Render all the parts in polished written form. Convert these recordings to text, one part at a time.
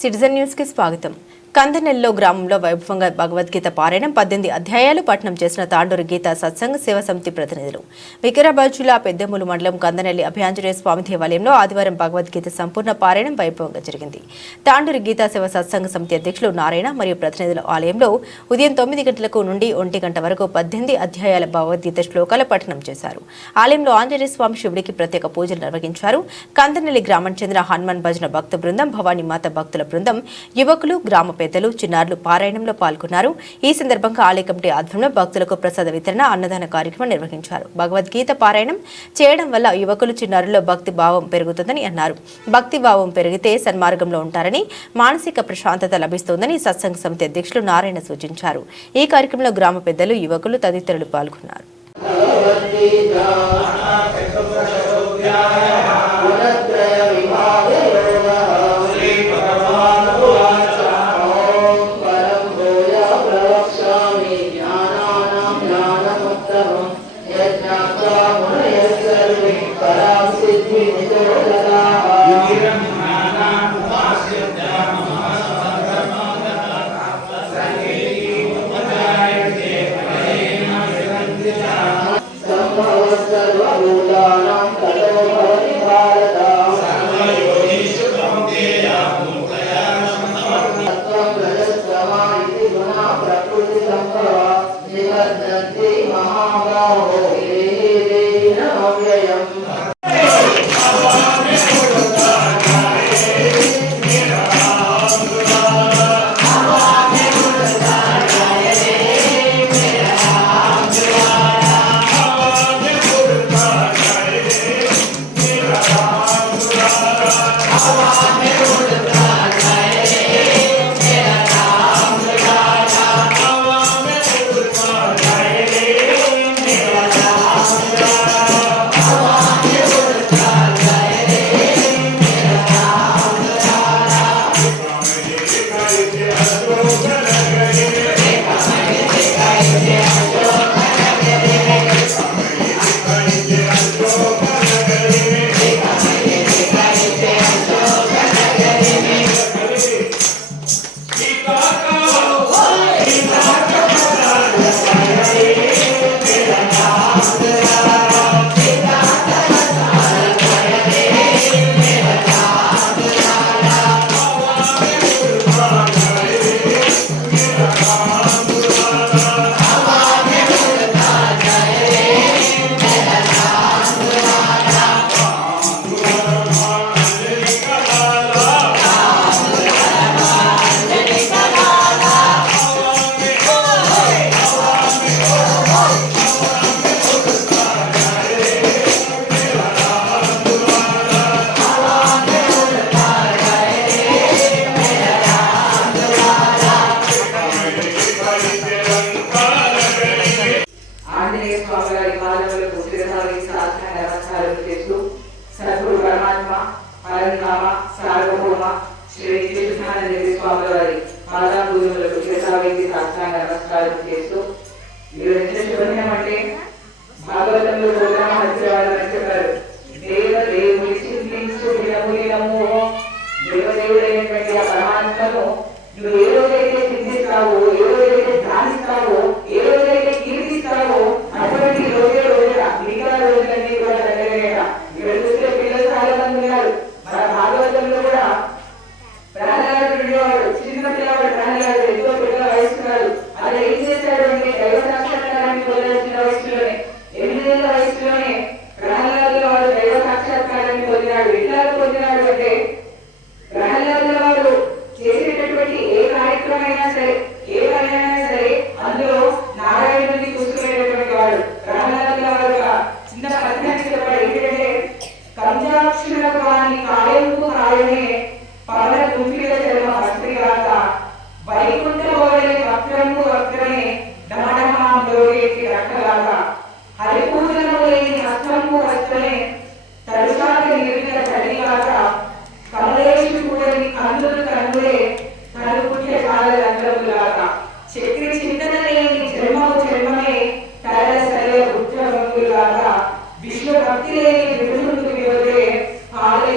Citizen news కి స్వాగతం. కందనెల్లో గ్రామంలో వైభవంగా భగవద్గీత పారాయణం 18 అధ్యాయాలు పఠనం చేసిన తాండూరు గీతా సత్సంగ్ సేవ సమితి ప్రతినిధులు. వికారాబాద్ జిల్లా పెద్దెమూలు మండలం కందనెల్లి అభయాంజనేయ స్వామి దేవాలయంలో ఆదివారం భగవద్గీత సంపూర్ణ పారాయణం వైభవంగా జరిగింది. తాండూరు గీతా సేవ సత్సంగ్ సమితి అధ్యక్షులు నారాయణ మరియు ప్రతినిధుల ఆలయంలో ఉదయం 9 గంటలకు నుండి 1 గంట వరకు 18 అధ్యాయాల భగవద్గీత శ్లోకాల పఠనం చేశారు. ఆలయంలో ఆంజనేయ స్వామి శివుడికి ప్రత్యేక పూజలు నిర్వహించారు. కందనెల్లి గ్రామం చెందిన హనుమాన్ భజన భక్త బృందం, భవానీ మాత భక్తుల బృందం, యువకులు, గ్రామ పెద్దలు, చిన్నారులు పారాయణంలో పాల్గొన్నారు. ఈ సందర్భంగా ఆలయ కమిటీ ఆధ్వర్యంలో భక్తులకు ప్రసాద వితరణ, అన్నదాన కార్యక్రమం నిర్వహించారు. భగవద్గీత పారాయణం చేయడం వల్ల యువకులు, చిన్నారుల్లో భక్తి భావం పెరుగుతుందని అన్నారు. భక్తి భావం పెరిగితే సన్మార్గంలో ఉంటారని, మానసిక ప్రశాంతత లభిస్తుందని సత్సంగ సమితి అధ్యక్షులు నారాయణ సూచించారు. ఈ కార్యక్రమంలో గ్రామ పెద్దలు, యువకులు తదితరులు పాల్గొన్నారు. విష్ణు భక్తి లేని విష్ణువుకి విరోధే ఆలయ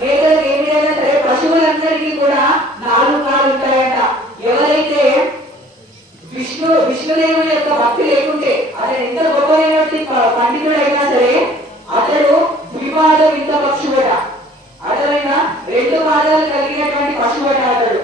మేకలకి ఏమైనా సరే పశువులందరికీ కూడా 4 కాళ్ళు ఉంటాయంట. ఎవరైతే విష్ణుదేవుని యొక్క భక్తి లేకుంటే అతను ఎంత గొప్పమైనటువంటి పండితుడైనా సరే అతడు ద్విపాద వింత పక్షువట. అతనైనా 2 పాదాలు కలిగినటువంటి పశువట అతడు.